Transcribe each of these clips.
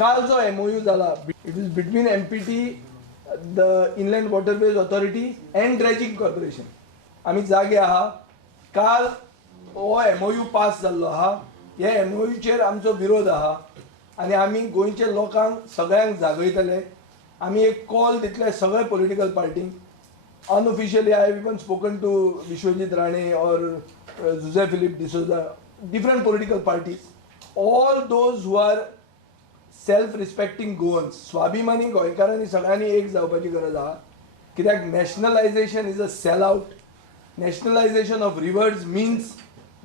काल जो MOU झाला, it is between MPT, the inland waterways authority and dredging corporation. आम्ही जागे आहा. काल हो MOU पास जाल्लो आहा. ह्या MOUचेर आमचो विरोध आहा आनी आमी गोंयचे लोकांक सगळ्यांक जागयतले. आमी एक कॉल दितले सगळे political पार्टींक. Unofficially, I have even spoken to Vishwajit Rane or Jose Philip D'Souza, different political parties. All those who are self-respecting Goans, स्वाभिमानी गोंयकारांनी सगळ्यांनी एक जावपाची गरज आहा. कित्याक nationalisation is a sell out. Nationalisation of reverse means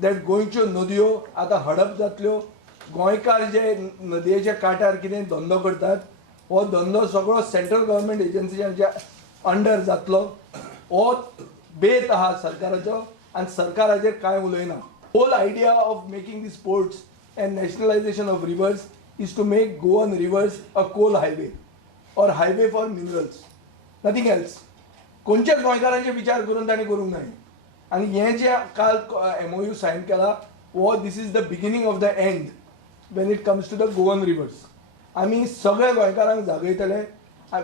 that गोंयच्यो नदयो आतां हडप जातल्यो. गोंयकार जे नदयेच्या कांठार कितें धंदो करतात, हो धंदो सगळो सेंट्रल गव्हर्मेंट एजन्सीच्या अंडर जातलो. हो बेत आहा सरकाराचो आनी सरकार हाजेर कांय उलयना. Whole idea of making the sports and nationalisation of rivers is to make Goan rivers a coal highway or highway for minerals, nothing else. कोणच्याच गोंयकारांचे विचार करून तांणी करूंक जाय. आनी हें जे काल MOU सायन केला, हो this is the beginning of the end when it comes to the Goan rivers. आमी सगळे गोंयकारांक जागयतले.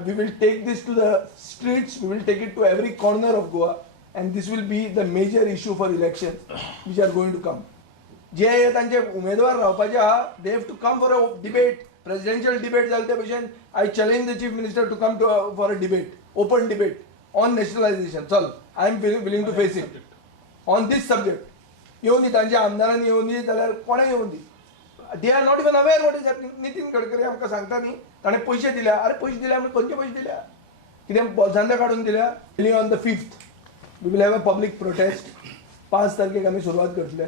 We will take this to the streets, we will take it to every corner of Goa, and this will be the major issue for elections which are going to come. जे तांचे उमेदवार रावपाचे आहा, they have to come for a debate, presidential debate जाले भशेन. I challenge the chief minister to come for a debate, open debate on nationalization. चल, I am willing to face it on this subject. येवन दी तांच्या आमदारांनी येवन दी जाल्यार कोणें येवन दी. They are not even aware what is happening. Nitin Gadkari आमकां सांगता न्ही, ताणें पयशे दिल्या. अरे पयशे दिल्या म्हणजे खंयचे पयशे दिल्या? कितें बोल्सांतले काडून दिल्या? On the 5th we will have a public protest. 5 तारखेक आमी सुरवात करतले.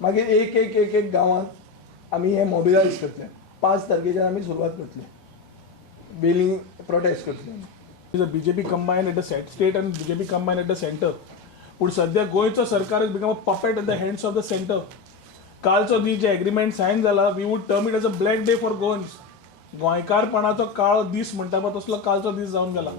मागीर एक गांवांत आमी हें मोबिलायज करतले. 5 तारखेच्यान आमी सुरवात करतले. वेली प्रोटेस्ट करतले. BJP combined at the state and BJP combined at the center. पूण सध्या गोंयचो सरकार has become a puppet at the hands of the center. कालचो दीस जे एग्रीमेंट सायन जाला, we would term it as a black day for Goans. गोंयकारपणाचो काळो दीस म्हणटा पळय तसलो कालचो दीस जावन गेला.